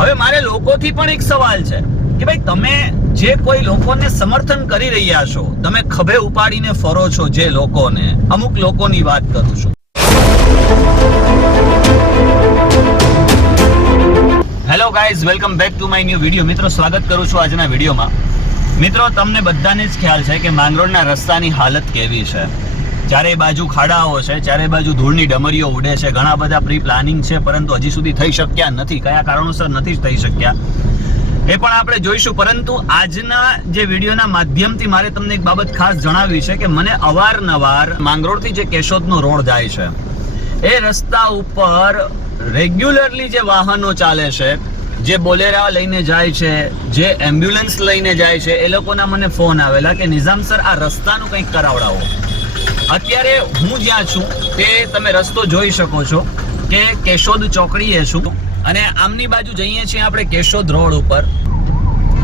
હવે મારે લોકોથી પણ એક સવાલ છે કે ભાઈ તમે જે કોઈ લોકોને સમર્થન કરી રહ્યા છો, તમે ખભે ઉપાડીને ફરો છો જે લોકોને, અમુક લોકોની વાત કરું છું. Hello guys welcome back to my new video મિત્રો, સ્વાગત કરું છું આજના વિડીયોમાં. મિત્રો, તમને બધાને જ ખ્યાલ છે કે માંગરોળના રસ્તાની હાલત કેવી છે. ચારે બાજુ ખાડાઓ છે ચારે બાજુ ધૂળની ડમરીઓ ઉડે છે. ઘણા બધા પ્રી પ્લાનિંગ છે, પરંતુ હજી સુધી થઈ શક્યા નથી. કયા કારણોસર નથી થઈ શક્યા? એ પણ આપણે જોઈશું. પરંતુ આજના જે વિડીયોના માધ્યમથી મારે તમને એક બાબત ખાસ જણાવી છે કે મને અવારનવાર માંગરોળથી જે કેશોદનો રોડ જાય છે, એ રસ્તા ઉપર રેગ્યુલરલી જે વાહનો ચાલે છે, જે બોલેરા લઈને જાય છે, જે એમ્બ્યુલન્સ લઈને જાય છે, એ લોકોના મને ફોન આવેલા કે, નિઝામ સર, આ રસ્તાનું કંઈક કરાવડાવો. અત્યારે હું જ્યાં છું, તે તમે રસ્તો જોઈ શકો છો કે કેશોદ ચોકડીએ છું અને આમની બાજુ જઈએ છીએ આપણે કેશોદ રોડ ઉપર.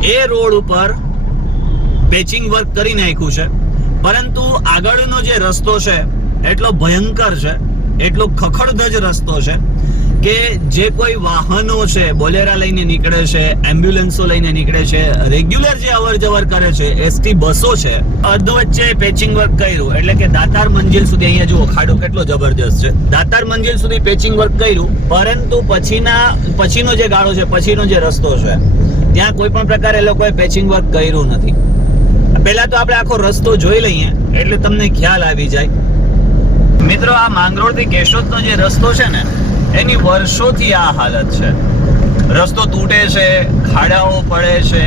એ રોડ ઉપર પેચિંગ વર્ક કરી નાખ્યું છે. પરંતુ આગળનો જે રસ્તો છે, એટલો ભયંકર છે, એટલો ખખડધજ રસ્તો છે. કે જે કોઈ વાહનો છે, બોલેરા લઈને નીકળે છે, એમ્બ્યુલન્સો લઈને નીકળે છે, રેગ્યુલર જે અવર જવર કરે છે, એસટી બસો છે, અર્ધ વચ્ચે પેચિંગ વર્ક કર્યું. એટલે કે દાતાર મંજિલ સુધી અહીંયા જુઓ, ખાડો કેટલો જબરજસ્ત છે. દાતાર મંજિલ સુધી પેચિંગ વર્ક કર્યું, પરંતુ પછીના, પછીનો જે ગાળો છે, પછીનો જે રસ્તો છે, ત્યાં કોઈ પણ પ્રકારે લોકોએ પેચિંગ વર્ક કર્યું નથી. પહેલા તો આપણે આખો રસ્તો જોઈ લઈએ, એટલે તમને ખ્યાલ આવી જાય. મિત્રો, આ માંગરોળથી કેશોદનો જે રસ્તો છે ને એની વર્ષોથી આ હાલત છે. રસ્તો તૂટે છે, ખાડાઓ પડે છે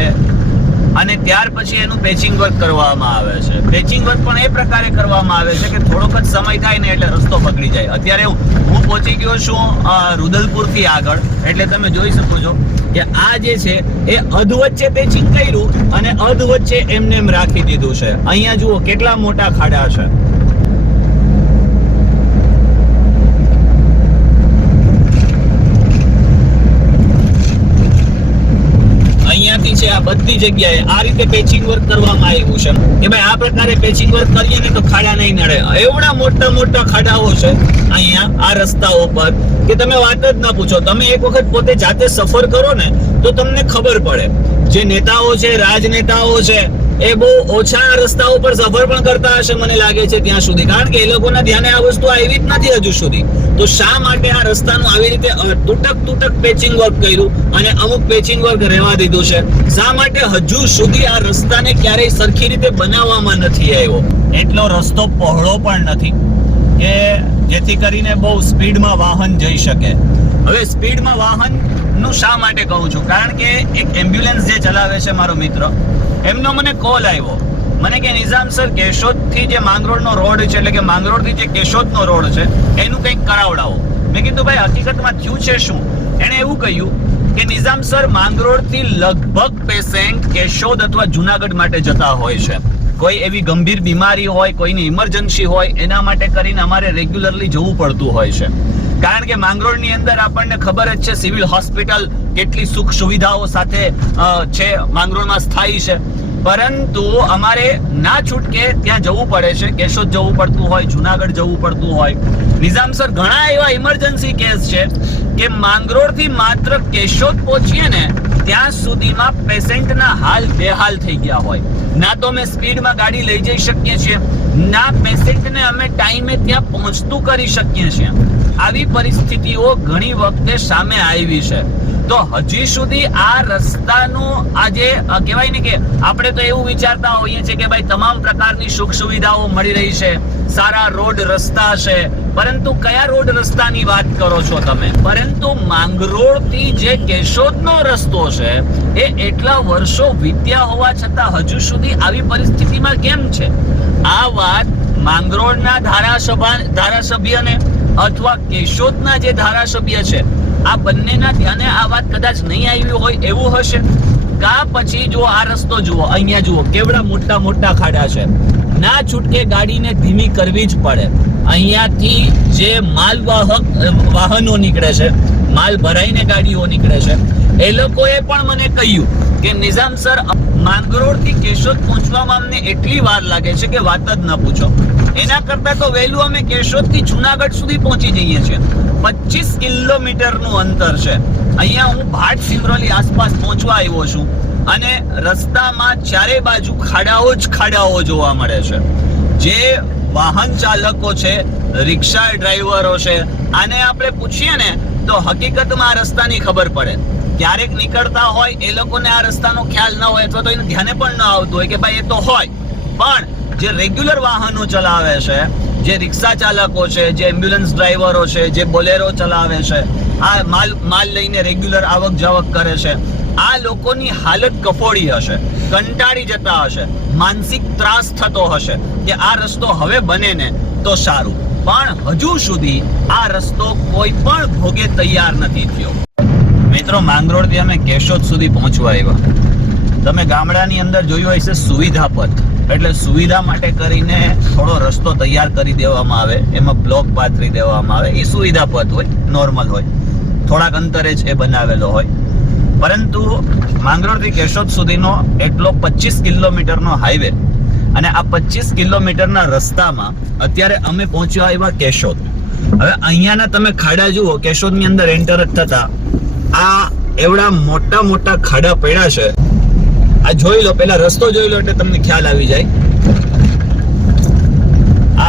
અને ત્યાર પછી એનું પેચિંગ વર્ક કરવામાં આવે છે. પેચિંગ વર્ક પણ એ પ્રકારે કરવામાં આવે છે કે થોડોક જ સમય થાય ને એટલે રસ્તો બગડી જાય. અત્યારે હું પહોંચી ગયો છું રુદલપુરથી આગળ. એટલે તમે જોઈ શકો છો કે આ જે છે, એ અધ વચ્ચે પેચિંગ કર્યું અને અધ વચ્ચે એમને એમ રાખી દીધું છે. અહીંયા જુઓ કેટલા મોટા ખાડા છે. અહીંયાથી છે, આ બધી જગ્યાએ આ રીતે પેચિંગ વર્ક કરવામાં આવ્યું છે. કે ભાઈ આ પ્રકારે પેચિંગ વર્ક કરીએ ને તો ખાડા નહીં નડે. એવડા મોટા મોટા ખાડાઓ છે અહીંયા, આ રસ્તાઓ પર, કે તમે વાત જ ના પૂછો. તમે એક વખત પોતે જાતે સફર કરો ને, તો તમને ખબર પડે. જે નેતાઓ છે, રાજનેતાઓ છે એ બહુ ઓછા રસ્તાઓ પર સફર પણ કરતા હશે મને લાગે છે ત્યાં સુધી. કારણ કે એ લોકોના ધ્યાને આ વસ્તુ આવી જ નથી હજુ સુધી. તો શા માટે આ રસ્તાનું આવી રીતે તૂટક તૂટક પેચિંગ વર્ક કર્યું અને અમુક પેચિંગ વર્ક રહેવા દીધું છે? શા માટે હજુ સુધી આ રસ્તાને ક્યારેય સરખી રીતે બનાવવામાં નથી આવ્યો? એટલો રસ્તો પહોળો પણ નથી કે જેથી કરીને બહુ સ્પીડમાં વાહન જઈ શકે. હવે સ્પીડમાં વાહનનું શા માટે કહું છું? કારણ કે એક એમ્બ્યુલન્સ જે ચલાવે છે મારો મિત્ર, એમનો મને કોલ આવ્યો. મને કે, નિઝામ સર, કેશોદથી જે માંગરોળનો રોડ છે, એટલે કે માંગરોળથી જે કેશોદનો રોડ છે, એનું કંઈક કરાવડાવો. મેં કીધું, ભાઈ, હકીકતમાં થયું છે શું? એણે એવું કહ્યું કે, નિઝામ સર, માંગરોળથી લગભગ પેશન્ટ કેશોદ અથવા જુનાગઢ માટે જતા હોય છે. કોઈ એવી ગંભીર બીમારી હોય, કોઈની ઇમરજન્સી હોય, એના માટે કરીને અમારે રેગ્યુલરલી જવું પડતું હોય છે. કારણ કે માંગરોળની અંદર આપણને ખબર જ છે સિવિલ હોસ્પિટલ કેટલી સુખ સુવિધાઓ સાથે છે, માંગરોળમાં સ્થાયી છે. પરંતુ અમારે ના છૂટકે ત્યાં જવું પડે છે. કેશોદ જવું પડતું હોય, જુનાગઢ જવું પડતું હોય. નિઝામ સર, ઘણા એવા ઇમરજન્સી કેસ છે કે માંગરોળથી માત્ર કેશોદ પહોંચીએ ને ત્યાં સુધીમાં પેશન્ટના હાલ બેહાલ થઈ ગયા હોય. ના તો અમે સ્પીડમાં ગાડી લઈ જઈ શકીએ છીએ, ના પેશન્ટને અમે ટાઈમે ત્યાં પહોંચતું કરી શકીએ છીએ. આવી પરિસ્થિતિઓ ઘણી વખતે સામે આવી છે. તો હજી સુધી આ રસ્તાનું આજે કહેવાય ને કે આપણે તો એવું વિચારતા હોઈએ છીએ કે ભાઈ તમામ પ્રકારની સુખ સુવિધાઓ મળી રહી છે, સારા રોડ રસ્તા છે પરંતુ કયા રોડ રસ્તાની વાત કરો છો તમે? પરંતુ માંગરોળથી જે કેશોદનો રસ્તો છે, એ એટલા વર્ષો વીત્યા હોવા છતાં હજુ સુધી આવી પરિસ્થિતિમાં કેમ છે? આ વાત માંગરોળના ધારાસભા, ધારાસભ્યને અથવા કેશોદના જે ધારાસભ્ય છે, આ બંનેના ધ્યાને આ વાત કદાચ નહીં આવી હોય એવું હશે? કા પછી જો આ રસ્તો જુઓ, અહીંયા જુઓ, કેવડા મોટા મોટા ખાડા છે. ના છૂટકે ગાડીને ધીમી કરવી જ પડે. અહીંયાથી જે માલવાહક વાહનો નીકળે છે, માલ ભરાઈને ગાડીઓ નીકળે છે, એ લોકોએ પણ મને કહ્યું કે, નિઝામ સર, માંગરોળથી કેશોદ પહોંચવામાં અમને એટલી વાર લાગે છે કે વાત જ ન પૂછો. એના કરતા તો વહેલું અમે કેશોદથી જુનાગઢ સુધી પહોંચી જઈએ છીએ. પચીસ કિલોમીટરનું અંતર છે. અહીંયા હું ભાટ સિમરોલી આસપાસ પહોંચવા આવ્યો છું અને રસ્તામાં ચારે બાજુ ખાડાઓ જ ખાડાઓ જોવા મળે છે. જે વાહન ચાલકો છે રિક્ષા ડ્રાઈવરો છે. આને આપણે પૂછીએ ને, તો હકીકતમાં આ રસ્તાની ખબર પડે. ક્યારેક નીકળતા હોય, એ લોકોને આ રસ્તાનો ખ્યાલ ન હોય અથવા તો એને ધ્યાને પણ ન આવતું હોય કે ભાઈ એ તો હોય. પણ જે રેગ્યુલર વાહનો ચલાવે છે, જે રિક્ષા ચાલકો છે, જે એમ્બ્યુલન્સ ડ્રાઈવરો છે, જે બોલેરો ચલાવે છે, આ માલ માલ લઈને રેગ્યુલર આવક જાવક કરે છે આ લોકોની હાલત કફોડી હશે, કંટાળી જતા હશે, માનસિક ત્રાસ થતો હશે કે આ રસ્તો હવે બને ને તો સારું. પણ હજુ સુધી આ રસ્તો કોઈ પણ ભોગે તૈયાર નથી થયો. મિત્રો, માંગરોળથી અમે કેશોદ સુધી પહોંચવા આવ્યા. તમે ગામડાની અંદર જોયું હશે સુવિધા પથ. એટલે સુવિધા માટે કરીને થોડો રસ્તો તૈયાર કરી દેવામાં આવે, એમાં બ્લોક પાથરી દેવામાં આવે. એ સુવિધા પથ હોય, નોર્મલ હોય. થોડાક અંતરે જ એ બનાવેલો હોય. પરંતુ માંગરોળથી કેશોદ સુધીનો એટલો પચીસ કિલોમીટરનો હાઈવે અને આ પચીસ કિલોમીટરના રસ્તામાં અત્યારે અમે પહોંચ્યા આવ્યા કેશોદ. હવે અહીંયાના તમે ખાડા જુઓ, કેશોદની અંદર એન્ટર જ થતા. આ એવડા મોટા મોટા ખાડા પડ્યા છે. આ જોઈ લો, પેલા રસ્તો જોઈ લો એટલે તમને ખ્યાલ આવી જાય.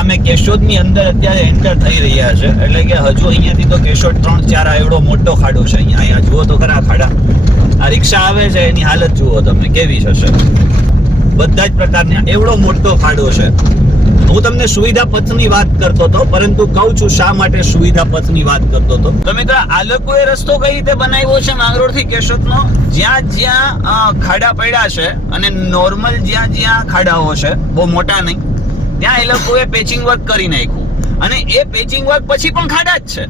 અમે કેશોદની અંદર અત્યારે એન્ટર થઈ રહ્યા છે. એટલે કે હજુ અહીંયાથી તો કેશોદ ત્રણ ચાર આ એવડો મોટો ખાડો છે. અહીંયા અહીંયા જુઓ તો ખરા ખાડા. આ રિક્ષા આવે છે એની હાલત જુઓ તમે કેવી હશે બધા જ પ્રકારના એવડો મોટો ખાડો છે. હું તમને સુવિધા પથની વાત કરતો હતો પરંતુ કહું છું શા માટે સુવિધા પથની વાત કરતો હતો. તો મિત્રો આ લોકોએ રસ્તો કઈ રીતે બનાવ્યો છે માંગરોળથી કેશોદનો? જ્યાં જ્યાં અ, ખાડા પડ્યા છે અને નોર્મલ જ્યાં જ્યાં ખાડાઓ છે બહુ મોટા નહીં ત્યાં એ લોકોએ પેચિંગ વર્ક કરી નાખ્યું. અને એ પેચિંગ વર્ક પછી પણ ખાડા જ છે.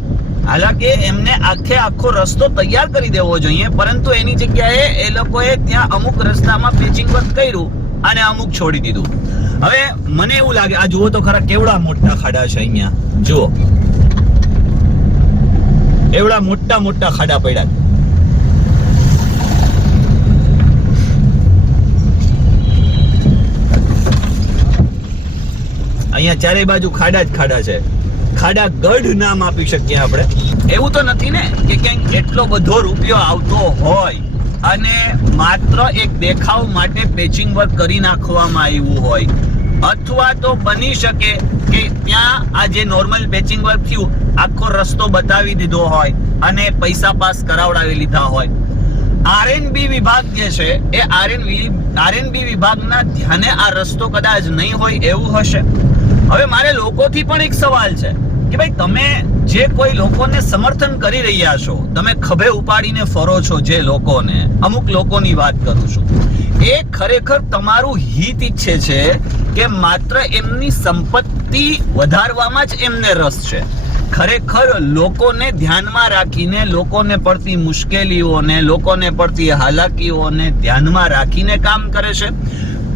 હાલાકી એમને આખે આખો રસ્તો તૈયાર કરી દેવો જોઈએ, પરંતુ એની જગ્યાએ એ લોકોએ ત્યાં અમુક રસ્તામાં પેચિંગ વર્ક કર્યું અને અમુક છોડી દીધું. હવે મને એવું લાગે, આ જુઓ તો ખરા કેવડા મોટા ખાડા છે અહીંયા. જુઓ. એવડા મોટા મોટા ખાડા પડ્યા અહીંયા ચારે બાજુ ખાડા જ ખાડા છે. ખાડા ગઢ નામ આપી શકીએ આપણે. એવું તો નથી ને કે ક્યાંક એટલો બધો રૂપિયો આવતો હોય અને માત્ર એક દેખાવ માટે પેચિંગ વર્ક કરી નાખવામાં આવ્યું હોય. અથવા તો બની શકે કે ત્યાં આ જે નોર્મલ પેચિંગ વર્ક થયું, આખો રસ્તો બતાવી દીધો હોય અને પૈસા પાસ કરાવડાવી લીધા હોય. આરએનબી વિભાગ જે છે, એ આરએનબી આરએનબી વિભાગના ધ્યાને આ રસ્તો કદાચ નહીં હોય એવું હશે. હવે મારે લોકોથી પણ એક સવાલ છે કે ભાઈ તમે જે કોઈ લોકોને સમર્થન કરી રહ્યા છો, તમે ખભે ઉપાડીને ફરો છો જે લોકોને, અમુક લોકોની વાત કરું છું. એ ખરેખર તમારું હિત ઈચ્છે છે કે માત્ર એમની સંપત્તિ વધારવામાં જ એમને રસ છે. ખરેખર લોકોને ધ્યાનમાં રાખીને, લોકોને પડતી મુશ્કેલીઓને, લોકોને પડતી હાલાકીઓને ધ્યાનમાં રાખીને કામ કરે છે.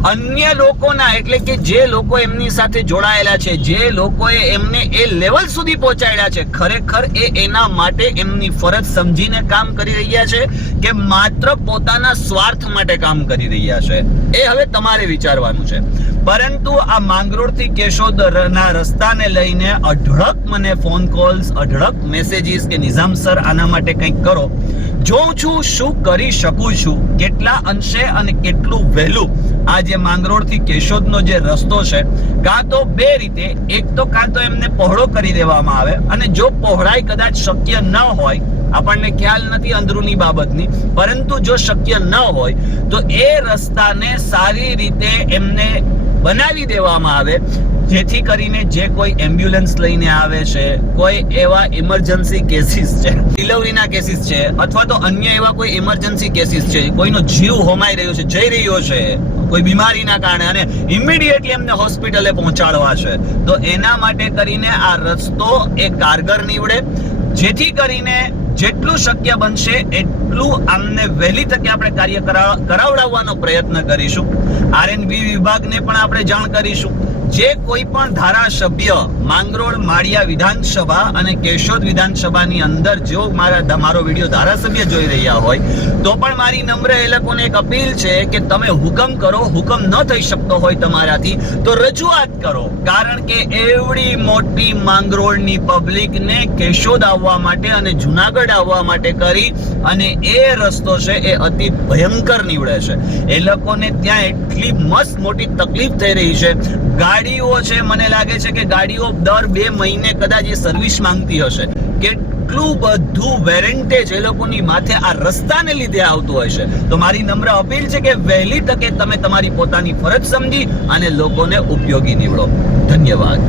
અન્ય લોકોના, એટલે કે જે લોકો એમની સાથે જોડાયેલા છે, જે લોકોએ એમને એ લેવલ સુધી પહોંચાડ્યા છે, ખરેખર એ એના માટે એમની ફરજ સમજીને કામ કરી રહ્યા છે કે માત્ર પોતાના સ્વાર્થ માટે કામ કરી રહ્યા છે. એ હવે તમારે વિચારવાનું છે. પરંતુ આ માંગરોળથી કેશોદ ના રસ્તાને લઈને અઢળક મને ફોન કોલ્સ અઢળક મેસેજીસ કે નિઝામ સર આના માટે કંઈક કરો. જોઉં છું, શું કરી શકું છું, કેટલા અંશે અને કેટલું વહેલું? આ જે માંગરોળથી કેશોદનો જે રસ્તો છે, કાં તો બે રીતે, એક તો કાં તો એમને પહોળો કરી દેવામાં આવે અને જો પહોળાઈ કદાચ શક્ય ન હોય, આપણને ખ્યાલ નથી અંદરૂની બાબતની, પરંતુ જો શક્ય ન હોય, તો એ રસ્તાને સારી રીતે એમને બનાવી દેવામાં આવે જેથી કરીને જે કોઈ એમ્બ્યુલન્સ લઈને આવે છે, કોઈ એવા ઇમરજન્સી કેસીસ છે ડિલિવરીના કેસીસ છે, અથવા તો અન્ય એવા કોઈ ઇમરજન્સી કેસીસ છે, કોઈનો જીવ હોમાઈ રહ્યો છે, જઈ રહ્યો છે, કોઈ બીમારીના કારણે અને ઇમિડિયેટલી એમને હોસ્પિટલે પહોંચાડવા છે. તો એના માટે કરીને આ રસ્તો એ કારગર નીવડે. જેથી કરીને જેટલું શક્ય બનશે, એટલું આમને વહેલી તકે આપણે કાર્ય કરા- કરાવડાવવાનો પ્રયત્ન કરીશું. આરએનબી વિભાગને પણ આપણે જાણ કરીશું. જે કોઈ પણ ધારાસભ્ય માંગરોળ માળિયા વિધાનસભા અને કેશોદ વિધાનસભાની અંદર જો મારા મારો વીડિયો ધારાસભ્ય જોઈ રહ્યા હોય, તો પણ મારી નમ્ર એ લોકોને એક અપીલ છે કે તમે હુકમ કરો, હુકમ ન થઈ શકતો હોય તમારાથી, તો રજૂઆત કરો. કારણ કે એવડી મોટી માંગરોળની પબ્લિકને કેશોદ આવવા માટે અને જુનાગઢ આવવા માટે કરી અને એ રસ્તો છે એ અતિ ભયંકર નીવડે છે. એ લોકોને ત્યાં એટલી મસ્ત મોટી તકલીફ થઈ રહી છે. ગાડીઓ છે, મને લાગે છે કે ગાડીઓ દર બે મહિને કદાચ એ સર્વિસ માંગતી હશે. કેટલું બધું વેરેન્ટેજ એ લોકોની માથે આ રસ્તાને લીધે આવતું હોય છે. તો મારી નમ્ર અપીલ છે કે વહેલી તકે તમે તમારી પોતાની ફરજ સમજી અને લોકોને ઉપયોગી નીવડો. ધન્યવાદ.